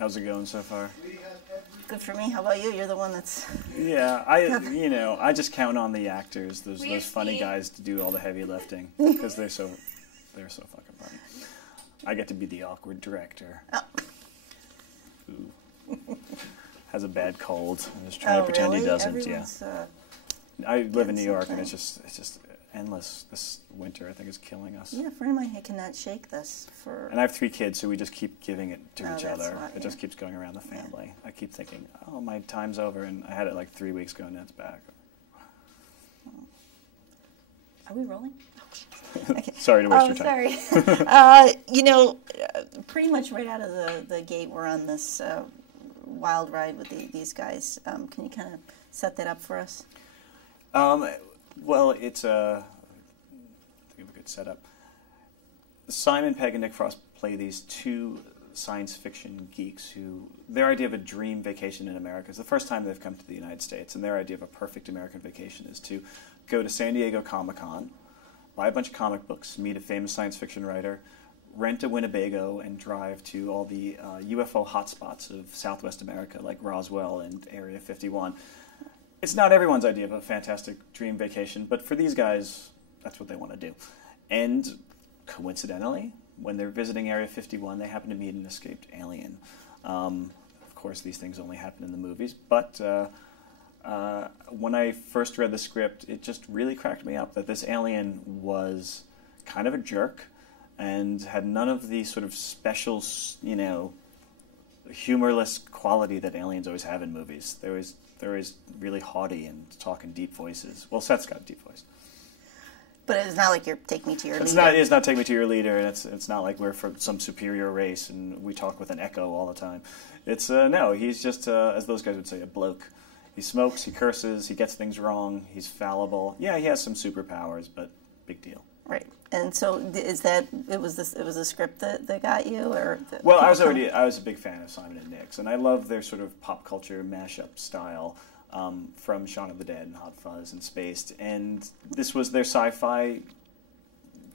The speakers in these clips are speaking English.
How's it going so far? Good for me. How about you? You're the one that's... Yeah, I just count on the actors, those funny guys to do all the heavy lifting, because they're so fucking funny. I get to be the awkward director. Oh. Who has a bad cold and is trying to pretend he doesn't. I live in New York, and it's just endless. This winter, I think, is killing us. Yeah, a friend of mine cannot shake this. And I have 3 kids, so we just keep giving it to each other. It just keeps going around the family. I keep thinking, oh, my time's over, and I had it like 3 weeks ago, and now it's back. Are we rolling? Okay. Sorry to waste your time. Sorry. Pretty much right out of the gate, we're on this wild ride with these guys. Can you kind of set that up for us? Well, it's I think of a good setup. Simon Pegg and Nick Frost play these 2 science fiction geeks who, their idea of a dream vacation in America is the first time they've come to the United States, and their idea of a perfect American vacation is to go to San Diego Comic-Con, buy a bunch of comic books, meet a famous science fiction writer, rent a Winnebago, and drive to all the UFO hotspots of Southwest America, like Roswell and Area 51. It's not everyone's idea of a fantastic dream vacation, but for these guys, that's what they want to do. And coincidentally, when they're visiting Area 51, they happen to meet an escaped alien. Of course, these things only happen in the movies, but when I first read the script, it just really cracked me up that this alien was kind of a jerk and had none of the sort of special, humorless quality that aliens always have in movies. They're really haughty and talk in deep voices. Well, Seth's got a deep voice. But it's not like you're Take Me to Your Leader. It's not Take Me to Your Leader, and it's not like we're from some superior race and we talk with an echo all the time. It's no, he's just as those guys would say, a bloke. He smokes, he curses, he gets things wrong, he's fallible. Yeah, he has some superpowers, but big deal. Right. And so it was the script that got you, or? Well, I was a big fan of Simon and Nick's, and I love their sort of pop culture mashup style from Shaun of the Dead and Hot Fuzz and Spaced, and this was their sci-fi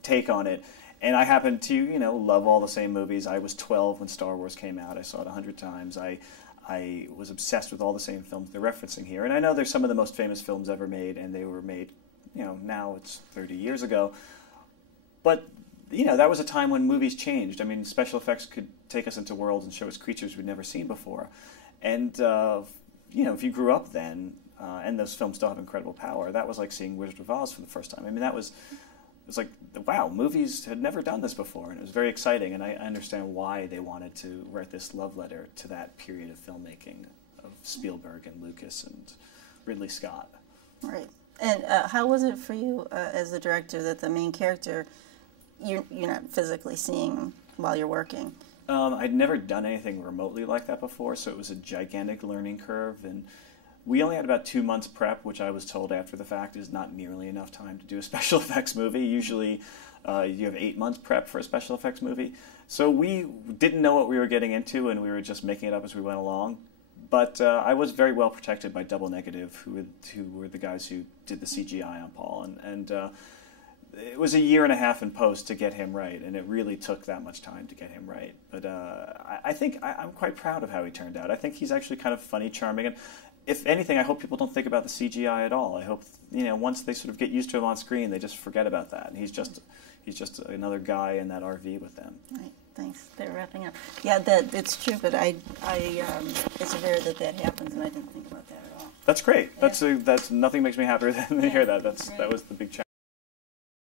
take on it. And I happen to, love all the same movies. I was 12 when Star Wars came out. I saw it 100 times. I was obsessed with all the same films they're referencing here. And I know they're some of the most famous films ever made, and they were made, now it's 30 years ago. But, that was a time when movies changed. I mean, special effects could take us into worlds and show us creatures we'd never seen before. And, if you grew up then, and those films still have incredible power, that was like seeing Wizard of Oz for the first time. I mean, it was like, wow, movies had never done this before, and it was very exciting, and I understand why they wanted to write this love letter to that period of filmmaking of Spielberg and Lucas and Ridley Scott. Right. And how was it for you as the director that the main character, you're not physically seeing while you're working? I'd never done anything remotely like that before, so it was a gigantic learning curve, and we only had about 2 months prep, which I was told after the fact is not nearly enough time to do a special effects movie. Usually you have 8 months prep for a special effects movie. So we didn't know what we were getting into, and we were just making it up as we went along. But I was very well protected by Double Negative, who were the guys who did the CGI on Paul. And it was a year and a half in post to get him right, and it really took that much time to get him right. But I think I'm quite proud of how he turned out. I think he's actually kind of funny, charming, and if anything, I hope people don't think about the CGI at all. I hope, once they sort of get used to him on screen, they just forget about that. And he's just another guy in that RV with them. Right. Thanks. They're wrapping up. Yeah, it's true, but it's rare that happens, and I didn't think about that at all. That's great. Yeah. That's nothing makes me happier than to hear that. That was the big challenge.